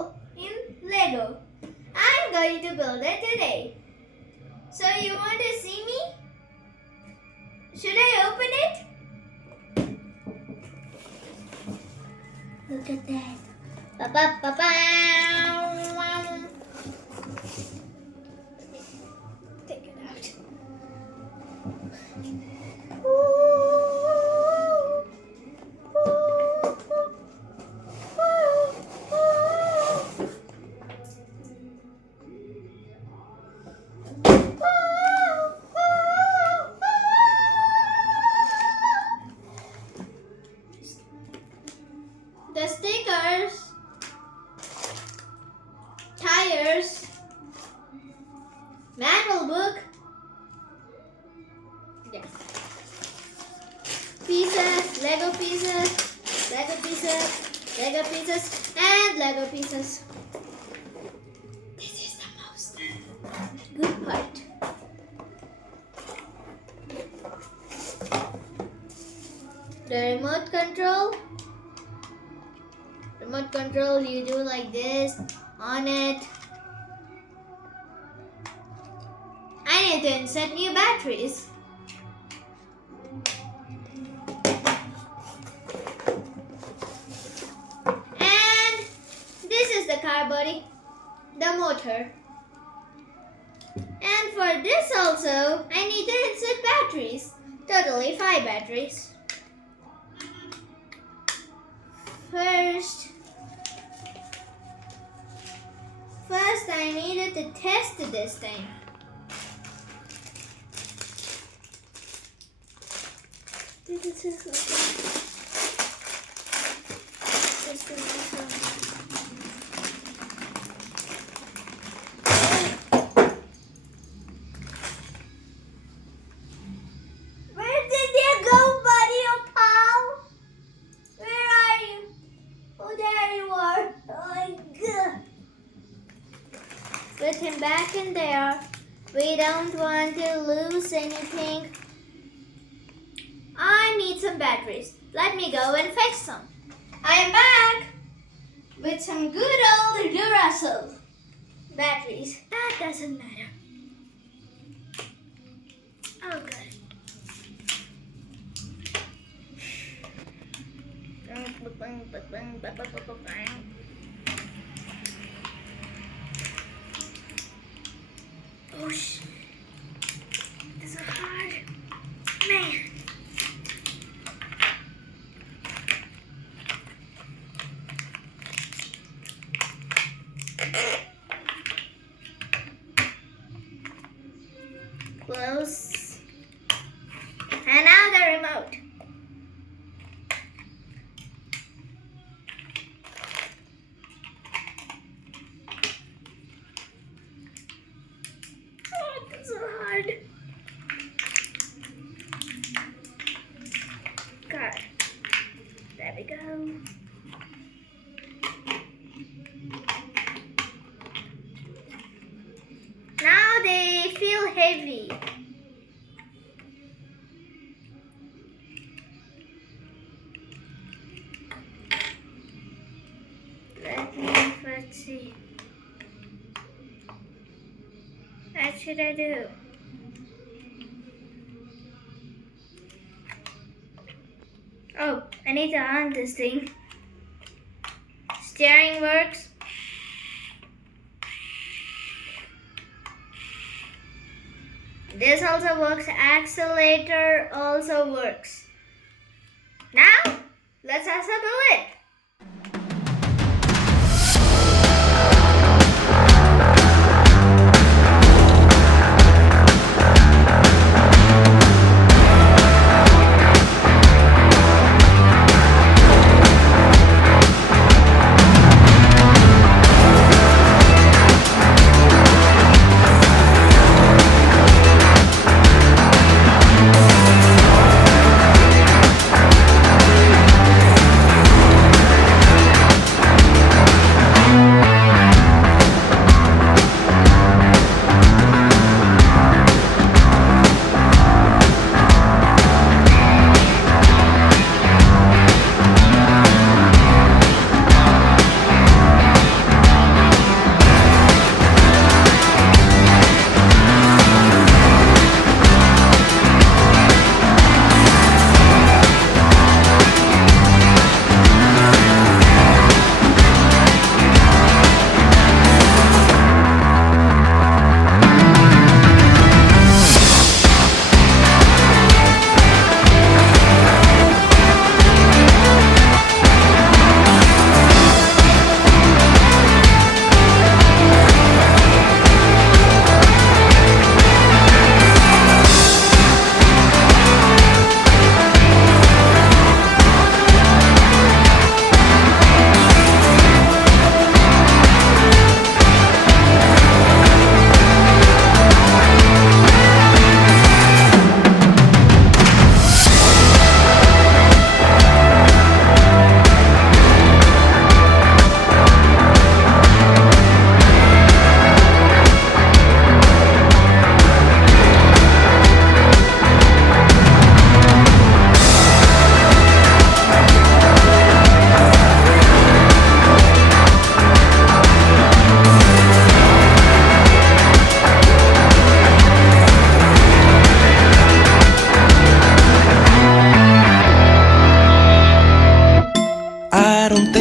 castle in Lego. I'm going to build it today. So you want to see me? Should I open it? Look at that. Ba-ba-ba-bow. Take it out. The stickers, tires, manual book, yes, pieces, Lego pieces, Lego pieces, Lego pieces, and Lego pieces. This is the most good part. The remote control. Remote control, you do like this on it. I need to insert new batteries. And this is the car body, the motor. And for this also, I need to insert batteries. Totally 5 batteries. First I needed to test this thing. This is Where did you go, buddy, oh pal? Where are you? Oh, there you are. Oh my God. Put him back in there. We don't want to lose anything. I need some batteries. Let me go and fix them. I'm back with some good old Duracell batteries. That doesn't matter. Oh, good. Oh, this is hard. Man. Close. And now the remote. Oh, it's so hard. God. There we go. Now they feel heavy. Let's see. What should I do? Oh, I need to on this thing. Steering works. This also works. Accelerator also works. Now, let's assemble it.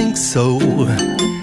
think so.